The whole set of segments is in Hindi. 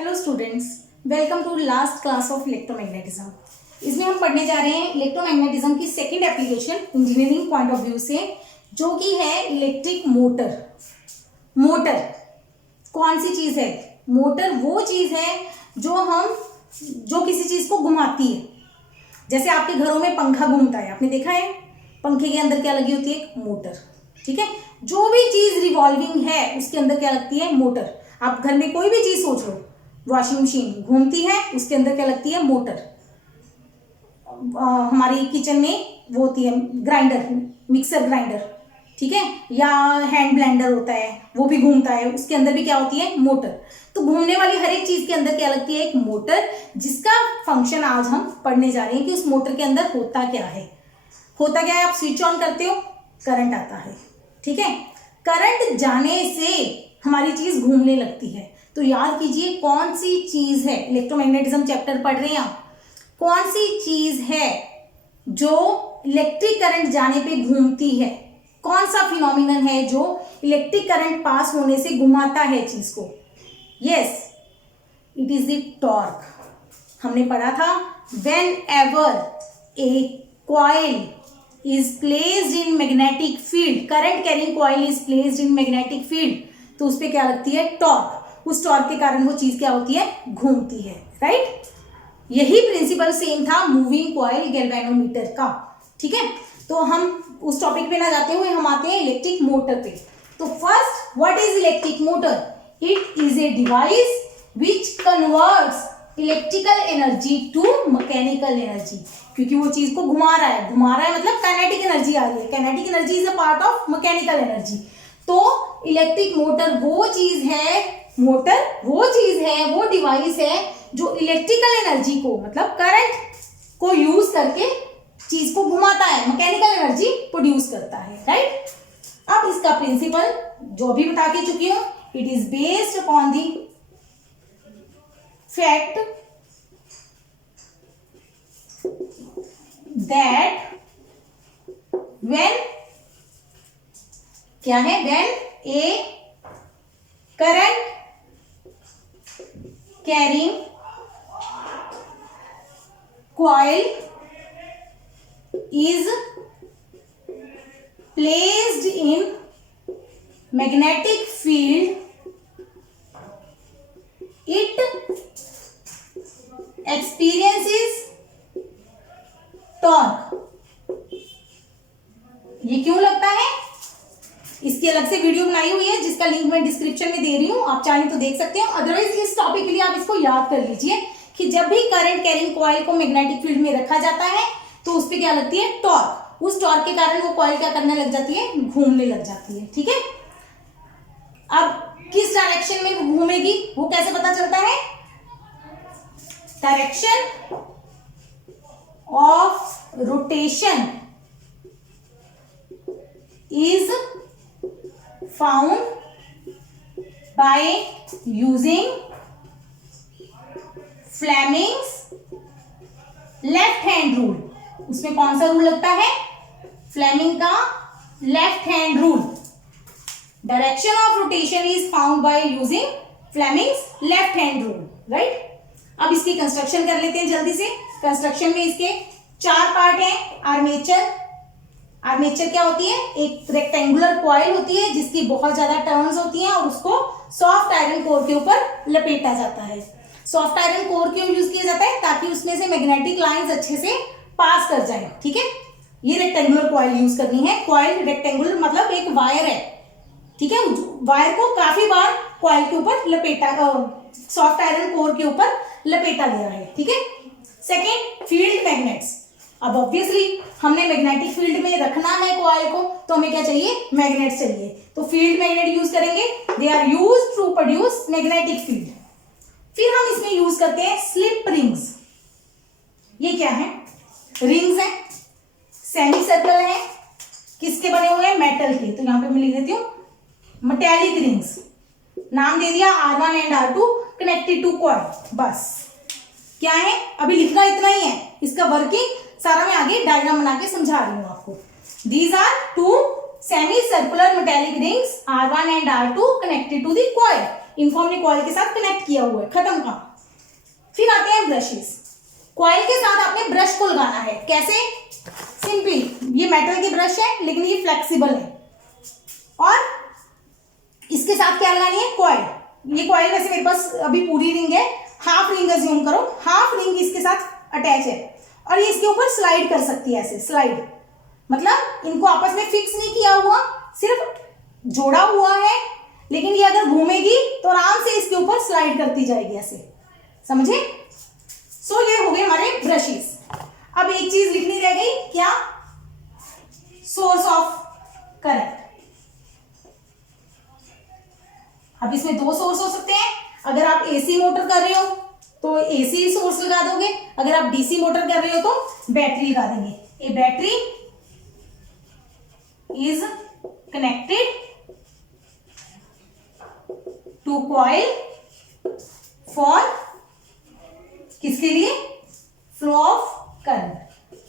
Hello students, welcome to last class of electromagnetism. इसमें हम पढ़ने जा रहे हैं इलेक्ट्रोमैग्नेटिज्म की second application engineering point of view से, जो कि है इलेक्ट्रिक मोटर। मोटर कौन सी चीज़ है? मोटर वो चीज़ है जो किसी चीज़ को घुमाती है। जैसे आपके घरों में पंखा घूमता है, आपने देखा है पंखे के अंदर क्या लगी होती है? एक मोटर। ठीक है, जो भी चीज़ रिवॉल्विंग है उसके अंदर क्या लगती है? मोटर। आप घर में कोई भी चीज़ सोच लो, वॉशिंग मशीन घूमती है, उसके अंदर क्या लगती है? मोटर। हमारी किचन में वो होती है ग्राइंडर, मिक्सर ग्राइंडर, ठीक है, या हैंड ब्लेंडर होता है, वो भी घूमता है, उसके अंदर भी क्या होती है? मोटर। तो घूमने वाली हर एक चीज के अंदर क्या लगती है? एक मोटर, जिसका फंक्शन आज हम पढ़ने जा रहे हैं कि उस मोटर के अंदर होता क्या है। होता क्या है? आप स्विच ऑन करते हो, करंट आता है, ठीक है। करंट जाने से हमारी चीज घूमने लगती है। तो याद कीजिए कौन सी चीज है, इलेक्ट्रोमैग्नेटिज्म चैप्टर पढ़ रहे हैं आप, कौन सी चीज है जो इलेक्ट्रिक करंट जाने पे घूमती है? कौन सा फिनोमिनन है जो इलेक्ट्रिक करंट पास होने से घुमाता है चीज को? Yes, it is the torque. हमने पढ़ा था, when ever A coil is placed in magnetic field, current carrying coil is placed in magnetic field, तो उस पर क्या लगती है? टॉर्क। उस टॉर्क के कारण वो चीज क्या होती है? घूमती है, राइट। यही प्रिंसिपल सेम था मूविंग कॉइल गैल्वेनोमीटर का, ठीक है। तो हम उस टॉपिक पे ना जाते हुए हम आते हैं इलेक्ट्रिक मोटर पे। तो first, what is electric motor? It is a device which converts electrical energy to mechanical energy. क्योंकि वो चीज को घुमा रहा है मतलब काइनेटिक एनर्जी आ रही है। Kinetic energy is a part of mechanical energy. तो इलेक्ट्रिक मोटर वो चीज है, वो डिवाइस है जो इलेक्ट्रिकल एनर्जी को, मतलब करंट को यूज करके चीज को घुमाता है, मैकेनिकल एनर्जी प्रोड्यूस करता है, राइट। अब इसका प्रिंसिपल जो भी बता के चुकी हूं, it is based upon the fact that when क्या है? When A current carrying coil is placed in magnetic field, it experiences torque। ये क्यों लगता है? इसकी अलग से वीडियो बनाई हुई है, जिसका लिंक मैं डिस्क्रिप्शन में दे रही हूं, आप चाहें तो देख सकते हो। अदरवाइज इस टॉपिक के लिए आप इसको याद कर लीजिए कि जब भी करंट कैरिंग कॉइल को मैग्नेटिक फील्ड में रखा जाता है तो उस पे क्या लगती है? टॉर्क। उस टॉर्क के कारण वो कॉइल क्या करने लग जाती है? घूमने लग जाती है, ठीक है। अब किस डायरेक्शन में वो घूमेगी, वो कैसे पता चलता है? Direction of rotation is found by using Fleming's left hand rule. उसमें कौन सा रूल लगता है? फ्लेमिंग का left hand rule. Direction of rotation is found by using Fleming's left hand rule, right. अब इसकी कंस्ट्रक्शन कर लेते हैं जल्दी से। कंस्ट्रक्शन में इसके 4 पार्ट हैं। आर्मेचर क्या होती है? एक रेक्टेंगुलर कॉइल होती है जिसकी बहुत ज्यादा टर्न्स होती हैं और उसको सॉफ्ट आयरन कोर के ऊपर लपेटा जाता है। सॉफ्ट आयरन कोर क्यों यूज किया जाता है? ताकि उसमें से मैग्नेटिक लाइंस अच्छे से पास कर जाए, ठीक है। ये रेक्टेंगुलर कॉइल यूज करनी है। कॉइल रेक्टेंगुलर मतलब एक वायर है, ठीक है। वायर को काफी बार कॉइल के ऊपर लपेटा, सॉफ्ट आयरन कोर के ऊपर लपेटा गया है, ठीक है। Second, field magnets. अब ऑब्वियसली हमने मैग्नेटिक फील्ड में रखना है कॉइल को, तो हमें क्या चाहिए? मैग्नेट चाहिए। तो फील्ड मैग्नेट यूज करेंगे। They are used to produce magnetic field. फिर हम इसमें यूज करते हैं स्लिप रिंग्स। ये क्या है? रिंग्स है, सेमी सर्कल है, किसके बने हुए हैं? मेटल के। तो यहां पे मैं लिख देती हूं मेटेलिक रिंग्स। नाम दे दिया R1 and R2 connected to coil. बस क्या है? अभी लिखना इतना ही है, इसका वर्किंग सारा मैं आगे डायग्राम बना के समझा रही हूं आपको। These are 2 semi-circular metallic rings R1 and R2 connected to the coil. Inform ने कॉइल के साथ कनेक्ट किया हुआ है, खत्म काम। फिर आते हैं ब्रशेस। कॉइल के साथ आपने ब्रश को लगाना है, कैसे? सिंपली ये मेटल के ब्रश है लेकिन ये फ्लेक्सिबल है, और इसके साथ क्या लगानी है? कॉइल। ये कॉइल वैसे मेरे पास अभी पूरी रिंग है, हाफ रिंग अज्यूम करो, हाफ रिंग इसके साथ अटैच है, और ये इसके ऊपर स्लाइड कर सकती है, ऐसे स्लाइड, मतलब इनको आपस में फिक्स नहीं किया हुआ, सिर्फ जोड़ा हुआ है, लेकिन ये अगर घूमेगी तो आराम से इसके ऊपर स्लाइड करती जाएगी, ऐसे, समझे? सो ये हो गए हमारे ब्रशेस। अब एक चीज लिखनी रह गई, क्या? Source of current. अब इसमें दो सोर्स हो सकते हैं। अगर आप एसी मोटर कर रहे हो तो एसी सोर्स लगा दोगे, अगर आप डीसी मोटर कर रहे हो तो बैटरी लगा देंगे। A battery is connected to coil for, किसके लिए? Flow of current.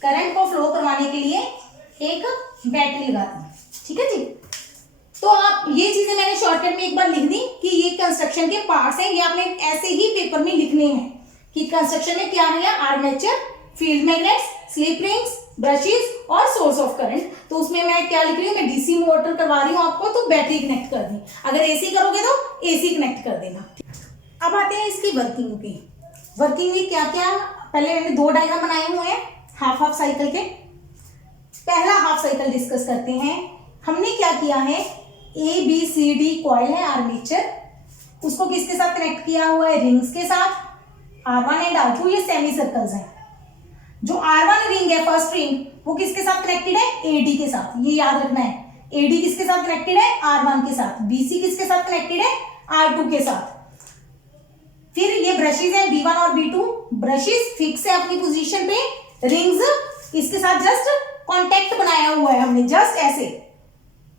करंट को फ्लो करवाने के लिए एक बैटरी लगा दी, ठीक है जी। तो आप ये चीजें मैंने शॉर्टकट में एक बार लिख दी कि ये कंस्ट्रक्शन के पार्ट्स हैं, ये आपने ऐसे ही पेपर में लिखने हैं कि कंस्ट्रक्शन में क्या है, armature, field magnets, slip rings, brushes और सोर्स ऑफ करंट। तो उसमें मैं क्या लिख रही हूँ, मैं डीसी मोटर करवा रही हूँ आपको तो बैटरी कनेक्ट कर दी, अगर एसी करोगे तो एसी कनेक्ट कर देना। अब आते हैं इसकी वर्किंग पे। वर्किंग में क्या क्या, पहले मैंने दो डायग्राम बनाए हुए हैं हाफ हाफ साइकिल के। पहला हाफ साइकिल डिस्कस करते हैं। हमने क्या किया है, A B C D coil है आर्मेचर, उसको किसके साथ कनेक्ट किया हुआ है? रिंग्स के साथ। R1 एंड R2 ये सेमी सर्कल्स हैं। जो R1 रिंग है, फर्स्ट रिंग, वो किसके साथ कनेक्टेड है? AD के साथ, ये याद रखना है। AD किसके साथ कनेक्टेड है? R1 के साथ। BC किसके साथ कनेक्टेड है? R2 के साथ। फिर ये ब्रशेस है B1 और B2, ब्रशेस फिक्स है अपनी पोजीशन पे, रिंग्स इसके साथ जस्ट कांटेक्ट बनाया हुआ है हमने, जस्ट ऐसे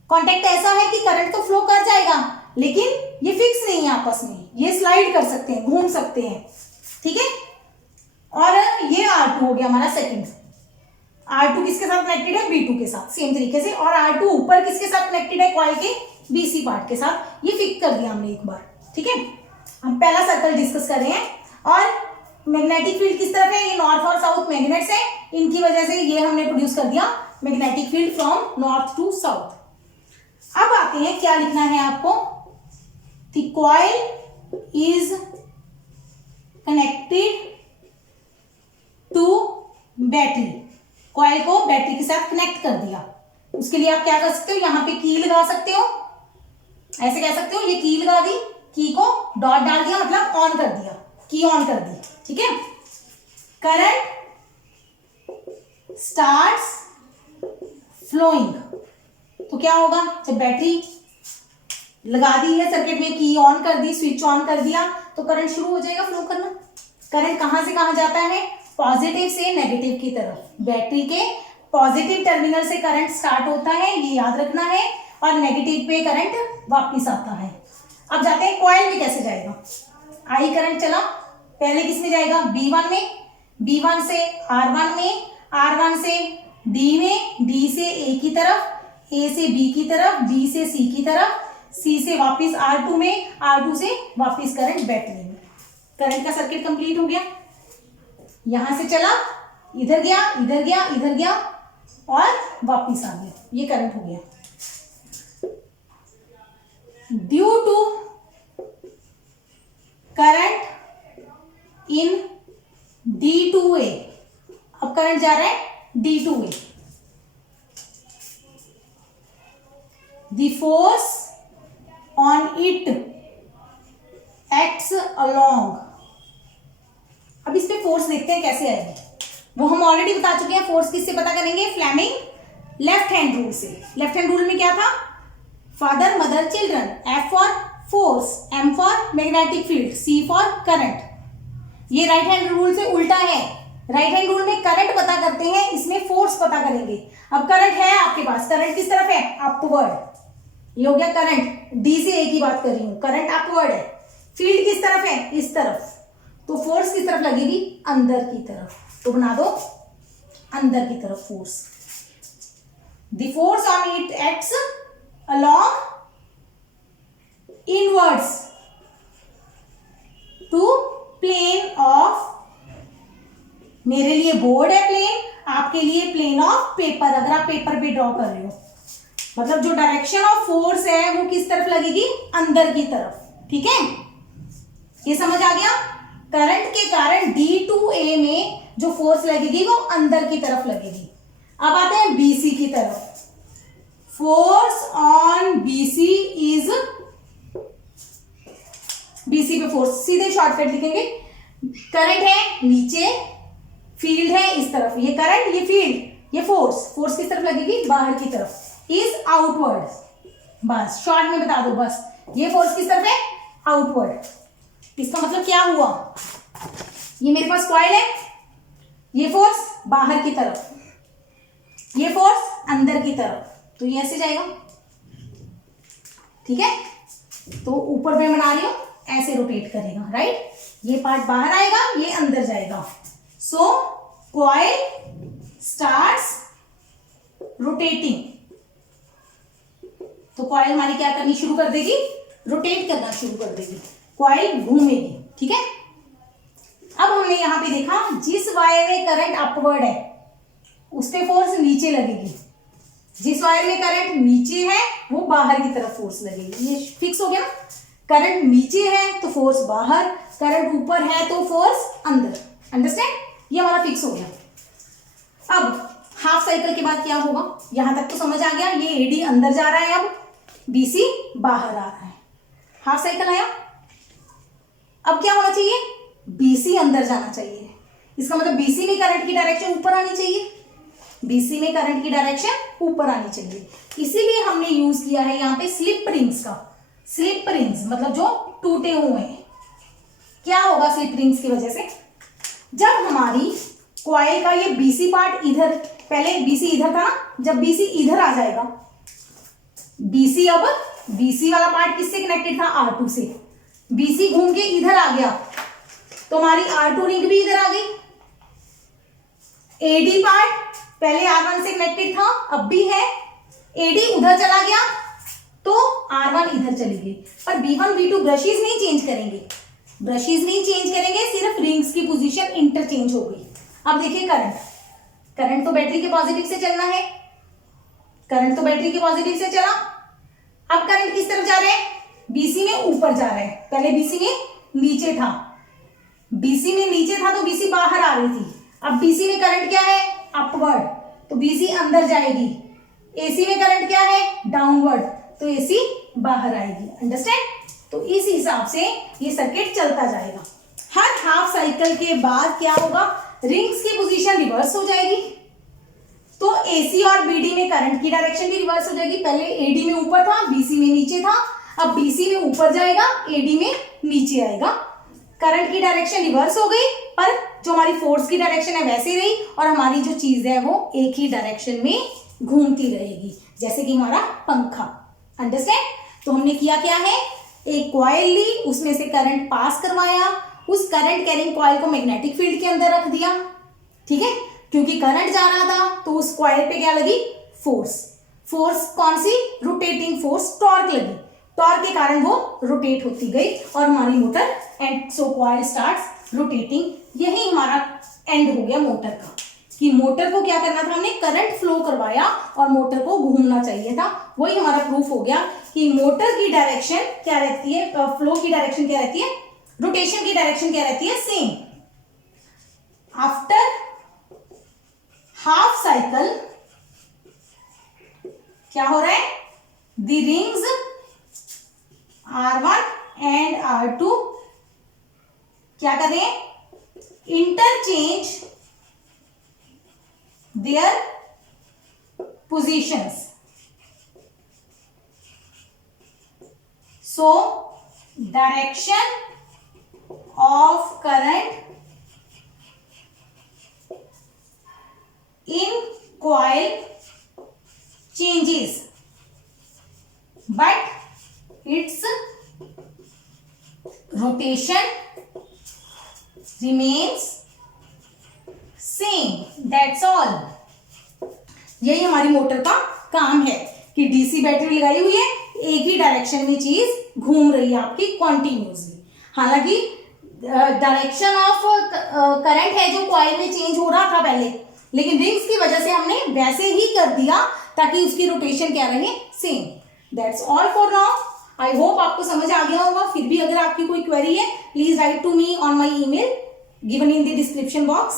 कांटेक्ट ऐसा है कि करंट तो फ्लो कर जाएगा, लेकिन ये फिक्स नहीं है आपस में, ये स्लाइड कर सकते हैं, घूम सकते हैं, ठीक है। और ये R2 हो गया हमारा सेकंड। R2 किसके साथ कनेक्टेड है? B2 के साथ, सेम तरीके से। और R2 ऊपर किसके साथ कनेक्टेड है? कॉइल के BC पार्ट के साथ। ये फिक्स कर दिया हमने एक बार, ठीक है। हम पहला सर्कल डिस्कस कर रहे हैं। और मैग्नेटिक फील्ड किस तरफ है? ये नॉर्थ और साउथ मैग्नेट्स हैं, इनकी वजह से ये हमने प्रोड्यूस कर दिया magnetic field from north to south. अब आते हैं, क्या लिखना है आपको? The coil is connected to battery. Coil को बैटरी के साथ कनेक्ट कर दिया। उसके लिए आप क्या कर सकते हो, यहां पे की लगा सकते हो, ऐसे कह सकते हो, ये की लगा दी, की को डॉट डाल दिया, मतलब ऑन कर दिया, की ऑन कर दी, ठीक है। करंट स्टार्ट्स फ्लोइंग, तो क्या होगा, जब बैटरी लगा दी है सर्किट में, की ऑन कर दी, स्विच ऑन कर दिया, तो करंट शुरू हो जाएगा फ्लो करना। करंट कहां से कहां जाता है? पॉजिटिव से नेगेटिव की तरफ। बैटरी के पॉजिटिव टर्मिनल से करंट स्टार्ट होता है, ये याद रखना है, और नेगेटिव पे करंट वापस आता है। अब जाते हैं कॉइल में कैसे जाएगा। आई करंट चला, पहले किस में जाएगा? B1 में, B1 से R1 में, R1 से D में, D से A की तरफ, A से B की तरफ, B से C की तरफ, C से वापस R2 में, R2 से वापस करंट बैटरी में। करंट का सर्किट कंप्लीट हो गया। यहां से चला, इधर गया, इधर गया, इधर गया, और वापस आ गया, ये करंट हो गया। Due to current in D2A, अब करंट जा रहा है D2A, the force on it acts along। अब इस पे फोर्स देखते हैं कैसे आएगी, वो हम ऑलरेडी बता चुके हैं। फोर्स किससे पता करेंगे? फ्लेमिंग लेफ्ट हैंड रूल से। लेफ्ट हैंड रूल में क्या था? Father mother children, F for force, M for magnetic field, C for current. ये राइट हैंड रूल से उल्टा है। राइट हैंड रूल में करंट पता करते हैं, इसमें फोर्स पता करेंगे। अब करंट है आपके पास, करंट किस तरफ है? अपवर्ड। ये हो गया करंट, डी से ए की बात कर रही हूं, करंट अपवर्ड है। फील्ड किस तरफ है? इस तरफ। तो फोर्स किस तरफ लगेगी? अंदर की तरफ। तो बना दो अंदर की तरफ force. The force on it acts along inwards, to plane of, मेरे लिए बोर्ड है प्लेन, आपके लिए प्लेन ऑफ पेपर, अगर आप पेपर पे ड्रॉ कर रहे हो, मतलब जो डायरेक्शन ऑफ फोर्स है वो किस तरफ लगेगी, अंदर की तरफ। ठीक है, ये समझ आ गया। करंट के कारण D टू A में जो फोर्स लगेगी वो अंदर की तरफ लगेगी। अब आते हैं BC की तरफ। Force on BC is, BC पे फोर्स सीधे शॉर्टकट लिखेंगे, करंट है नीचे, फील्ड है इस तरफ, ये करंट, ये फील्ड, ये फोर्स, फोर्स किस तरफ लगेगी, बाहर की तरफ, इज आउटवर्ड। बस शॉर्ट में बता दो, बस ये फोर्स किस तरफ है, आउटवर्ड। इसका मतलब क्या हुआ, ये मेरे पास कॉइल है, ये फोर्स बाहर की तरफ, ये फोर्स अंदर की तरफ, तो ये ऐसे जाएगा। ठीक है, तो ऊपर में बना रही हूं, ऐसे रोटेट करेगा, राइट, ये पार्ट बाहर आएगा, ये अंदर जाएगा। सो कॉइल स्टार्ट्स रोटेटिंग, तो कॉइल हमारी क्या करनी शुरू कर देगी, रोटेट करना शुरू कर देगी, कॉइल घूमेगी। ठीक है, अब हमने यहां पे देखा जिस वायर में करंट अपवर्ड है उस पे फोर्स नीचे लगेगी, जिस वायर में करंट नीचे है वो बाहर की तरफ फोर्स लगेगी। ये फिक्स हो गया, करंट नीचे है तो फोर्स बाहर, करंट ऊपर है तो फोर्स अंदर। अंडरस्टैंड, ये हमारा फिक्स हो गया। अब हाफ साइकिल के बाद क्या होगा, यहां तक तो समझ आ गया, ये एडी अंदर जा रहा है, अब बीसी बाहर आ रहा है, हाफ साइकिल आया। अब क्या होना चाहिए, बीसी अंदर जाना चाहिए, इसका मतलब बीसी में करंट की डायरेक्शन ऊपर आनी चाहिए, बीसी में करंट की डायरेक्शन ऊपर आनी चाहिए। इसीलिए हमने यूज किया है यहाँ पे स्लिप रिंग्स का। स्लिप रिंग्स मतलब जो टूटे हुए हैं। क्या होगा स्लिप रिंग्स की वजह से, जब हमारी कॉइल का ये बीसी पार्ट इधर, पहले बीसी इधर था ना, जब बीसी इधर आ जाएगा, बीसी अब बीसी वाला पार्ट किससे कनेक्टेड था, R2 से, बीसी घूम के इधर आ गया तो हमारी R2 रिंग भी इधर आ गई। एडी पार्ट पहले R1 से कनेक्टेड था, अब भी है, एडी उधर चला गया तो R1 इधर चली गई। पर B1 B2 ब्रशेज नहीं चेंज करेंगे, ब्रशेज नहीं चेंज करेंगे, सिर्फ रिंग्स की पोजीशन इंटरचेंज हो गई। अब देखिए करंट, करंट तो बैटरी के पॉजिटिव से चलना है, करंट तो बैटरी के पॉजिटिव से चला। अब करंट किस तरफ जा रहा है, बीसी में ऊपर जा रहा है, पहले बीसी में नीचे था, बीसी में नीचे था तो बीसी बाहर आ रही थी, अब बीसी में करंट क्या है, अपवर्ड, तो बीसी अंदर जाएगी। एसी में करंट क्या है, डाउनवर्ड, तो एसी बाहर आएगी। अंडरस्टैंड, तो इस हिसाब से ये सर्किट चलता जाएगा। हर हाफ साइकिल के बाद क्या होगा, रिंग्स की पोजीशन रिवर्स हो जाएगी, तो एसी और बीडी में करंट की डायरेक्शन भी रिवर्स हो जाएगी। पहले एडी में ऊपर था, बीसी में नीचे था, अब बीसी में ऊपर जाएगा, एडी में नीचे आएगा। करंट की डायरेक्शन रिवर्स हो गई, पर जो हमारी फोर्स की डायरेक्शन है वैसे रही, और हमारी जो चीज है वो एक ही डायरेक्शन में घूमती रहेगी, जैसे कि हमारा पंखा। अंडरस्टैंड, तो हमने किया क्या है, एक कॉइल ली, उसमें से करंट पास करवाया, उस करंट कैरिंग कॉइल को मैग्नेटिक फील्ड के अंदर रख दिया। ठीक है, क्योंकि करंट जा रहा था तो उस कॉइल पे क्या लगी, फोर्स। फोर्स कौन सी, रोटेटिंग फोर्स, टॉर्क लगी, टॉर्क के कारण वो रोटेट होती गई और हमारी motor, and so coil starts rotating. यही हमारा एंड हो गया मोटर का, कि मोटर को क्या करना था, हमने करंट फ्लो करवाया और मोटर को घूमना चाहिए था। वही हमारा प्रूफ हो गया कि मोटर की डायरेक्शन क्या रहती है, फ्लो की डायरेक्शन क्या रहती है, रोटेशन की डायरेक्शन क्या रहती है, सेम। आफ्टर हाफ साइकिल क्या हो रहा है, the rings R1 and R2 क्या कर रहे हैं, interchange their positions. So direction of current in coil changes but its rotation remains same. That's all. यही हमारी मोटर का काम है कि डीसी बैटरी लगाई हुई है, एक ही डायरेक्शन में चीज घूम रही है आपकी कॉन्टिन्यूसली। हालांकि डायरेक्शन ऑफ करंट है जो कॉइल में चेंज हो रहा था पहले, लेकिन रिंग्स की वजह से हमने वैसे ही कर दिया ताकि उसकी रोटेशन क्या रहे, same. That's all for now. I hope आपको समझ आ गया होगा। फिर भी अगर आपकी कोई क्वेरी है, please write to me on my email given in the description box.